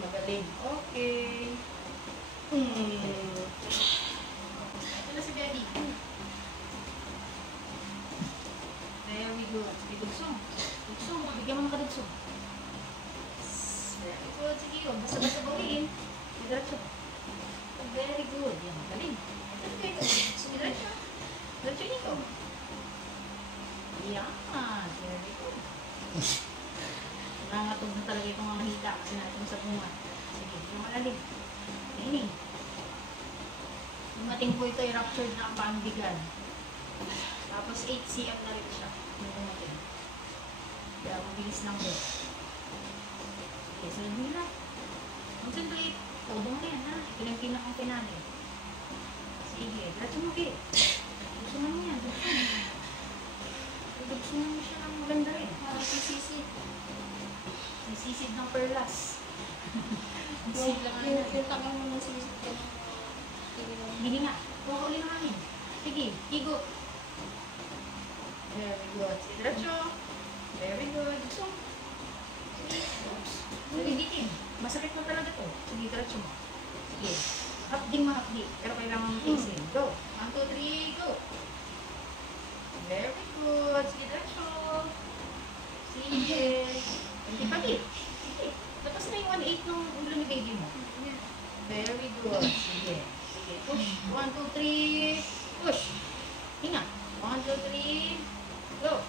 magaling. Okay. Ito na si Baby. Very good. Sige, dugsong. Dugsong. Bigyan mo ng kadugsong. Very good. Sige, huwag basta-basta bawiin. Diretso. Very good. Yan, magaling. Sige, diretso. Diretso nito. Yan. Very good. Nangatog na talaga itong mga mahita kasi natin sa bunga. Sige, yung malalim. Ining. Dumating po ito, i-ruptured na ang pandigan. Tapos 8 cm na rin siya. Yung dumating. Kaya mabilis lang din. Okay, so yun na. Concentrate. Tawag na yan, ha? Ito yung pinakang-pinani. Sige, diretso mo, Kit. Dugsungan mo yan, dugsungan. Dugsungan mo siya ng maganda rin. Sisisid. Sisisid ng perlas. Sisisid lang ang natin. Takang mo ng sisid ka na. Hindi nga. Huwag ka uli ng hangin. Sige, higo. Very good. Sige, diretso. Very good. Dugsong. Sige. Nalibitin. Masakit na talaga to. Sige, diretso mo. Sige. Hapding mahapdi. Pero kailangan mo tiisin. Go. 1, 2, 3, go. Very good. Sige, diretso. Sige. Hindi pati. Sige. Tapos na yung 1/8 ng ulo ni baby mo. Very good. Sige. Sige. Push. 1, 2, 3. Push. Hinga. 1, 2, 3. Go.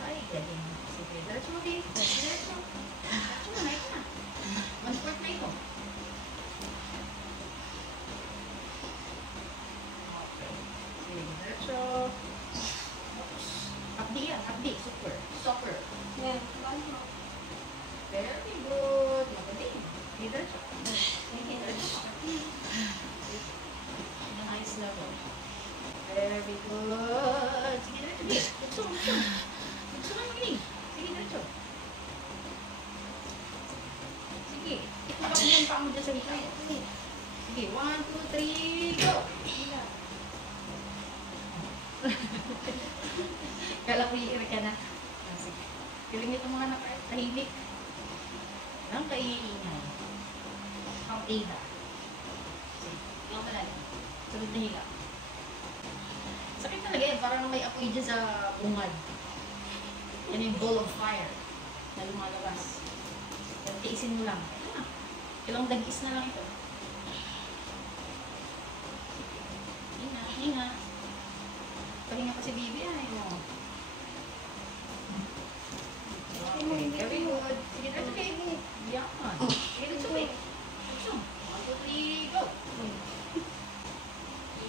Ay, galing. Sige. Diretso mo, baby. Diretso. Diretso mo na. Ito na. 1/4 na ito. Okay. Sige. Diretso. Oops. Hapdi yan. Hapdi. Super. Super. Yan. Ano? Very good. Magaling. Sige. Diretso. Diretso. Yung eyes level. Very good. Sige, diretso. Dugsong, dugsong. Dugsong ang magaling. Sige, diretso. Sige. Ikulak mo yung paa mo dyan sa likod. Sige, 1, 2, 3, go! Kala ko i-ir ka na. Sige. Piling itong mga nakahimik. Ang kaiingay. Ang ida. Sige. Yung malalim. Sunod na hila. Sakit talaga yan. Parang may apoy dyan sa bungad. Yan yung ball of fire na lumalabas. Yan, tiisin mo lang. Ito na. Ilang dagis na lang ito. Hinga, hinga. Pahinga pa si baby. Ay mo. Okay, very good. Sige, that's okay. Yan. Sige, that's okay. Dugsong. 1, 2, 3, go.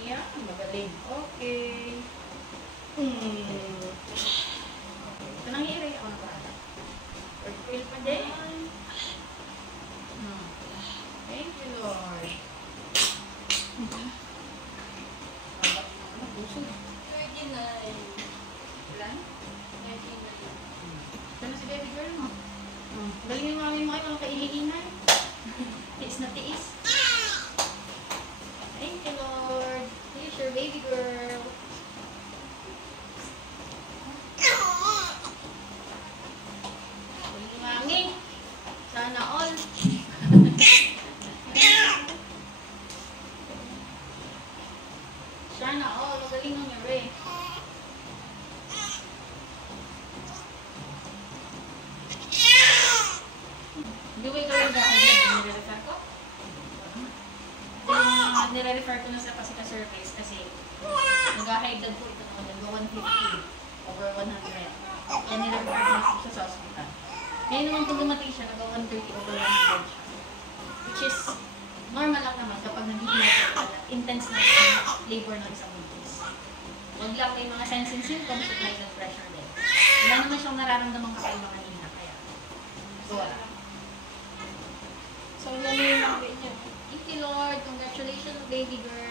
Yan, magaling. Okay. Ito nang i-array ako ng bata. Or feel pa din. Thank you, Lord. Busog. 39. Ilan? 39. Ito na si baby girl mo. Galing yung mami mo kayo, walang kaililingan. Tiis na tiis. Thank you, Lord. Here's your baby girl. Galing yung mami. Sana all. Sana all. Magaling ang Mary. Hindi ko ikaw yung dahil nire-refer ko? Nire-refer ko na sa pasika surface kasi nag-high blood po ito naman. Nag-150 over 100. Kaya nire-refer ko na siya sa hospital. Ngayon naman kung dumating siya, nag-130 over 100 siya. Which is normal lang naman kapag nagiging intense na labor ng isang buntis. Huwag lang may mga signs and symptoms at high blood pressure din. Wala naman siyang nararamdamang kakaiba kanina. Kaya, so wala. So, yan yung mga niya. Thank you, Lord. Congratulations, baby girl.